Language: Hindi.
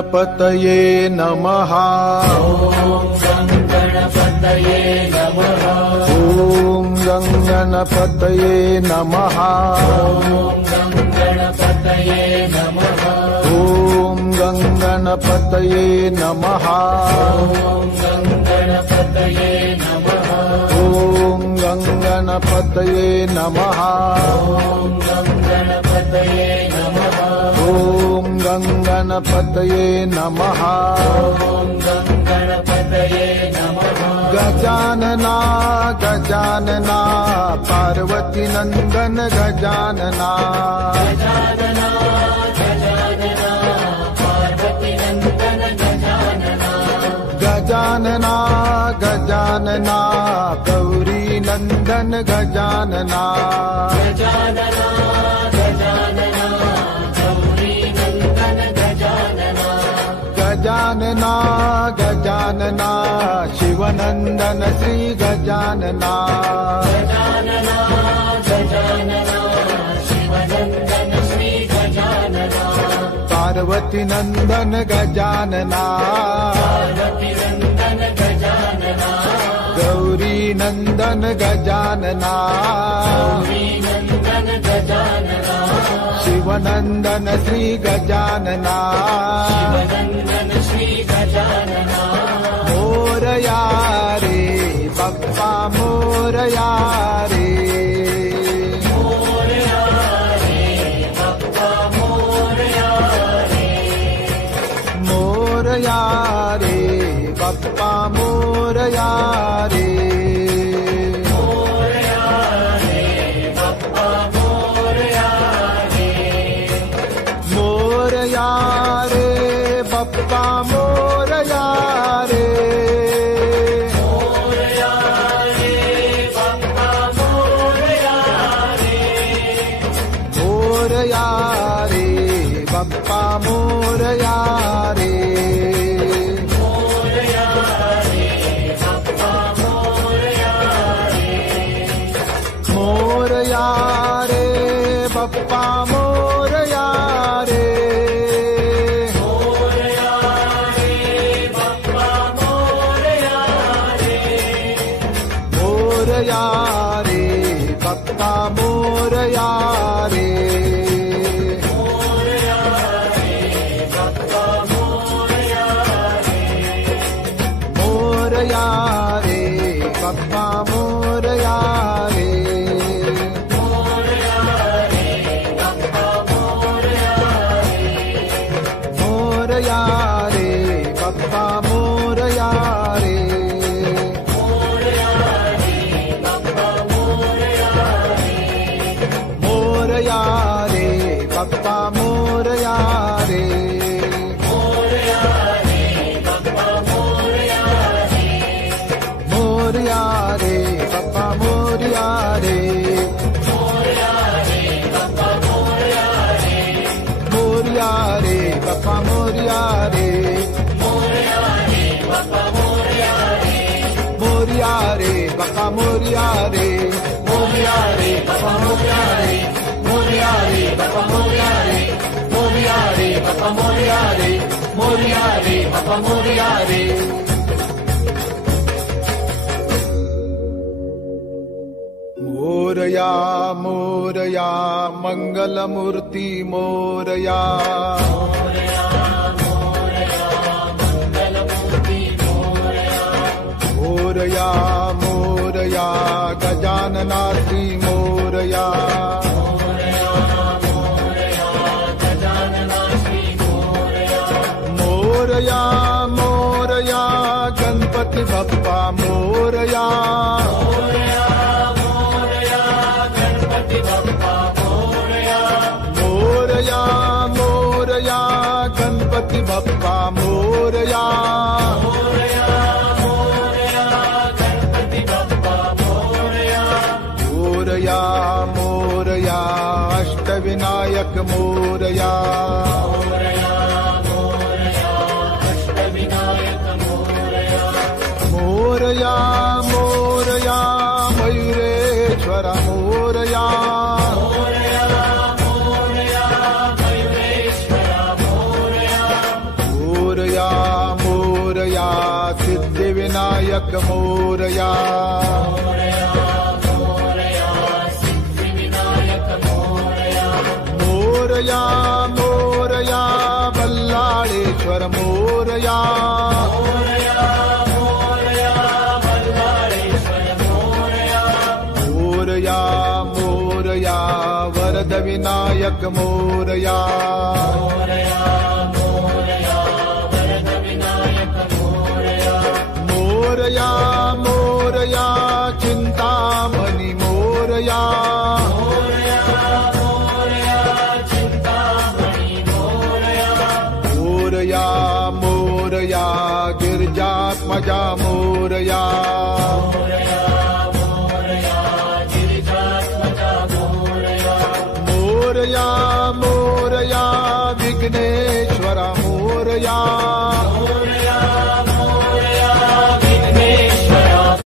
गणपतये नमः। ॐ गं गणपतये नमः। ॐ गं गणपतये नमः। ॐ गं गणपतये नमः। ॐ गं गणपतये नमः। गजानना गजानना पार्वती नंदन गजानना। गजानना गजानना गौरी नंदन गजानना। गजानना गजानना शिवनंदन श्री गजानना। पार्वती नंदन गजानना। गौरी नंदन गजानना। शिवनंदन श्री गजानना। मोरया रे बप्पा मोरया रे। मोरया रे बप्पा मोरया रे। मोरया रे बप्पा मोरया रे। मोरया रे बप्पा मोरया रे। मोरया रे बप्पा मोरया रे। मोरया रे बप्पा मोरया रे। मोरया रे बप्पा मोरया रे। मोरया रे बप्पा मोरया रे। मोरया रे बप्पा मोरया रे। मोरया रे बप्पा मोरया रे। मोरया रे बप्पा मोरया रे। मोरया रे बप्पा मोरया रे। मोरया रे बप्पा मोरया रे। मोरया रे बप्पा मोरया रे। मोरया रे बप्पा मोरया रे। मोरया रे बप्पा मोरया रे। मोरया मोरया मंगलमूर्ति मोरया। मोरया मोरया गजानना श्री मोरया। मोरया मोरया गणपति बप्पा मोरया। मोरया मोरया गणपति बप्पा मोरया। मोरया मोरया अष्टविनायक मोरया। मोरया मोरया मयूरेश्वर मोरया। विनायक मोरया मोरया मोरया बल्लाळेश्वर मोरया मोरया मोरया वरद विनायक मोरया मोरया मोरया चिंतामणि मोरया मोरया मोरया गिरिजात्मजा मोरया मोरया मोरया विघ्नेश्वरा मोरया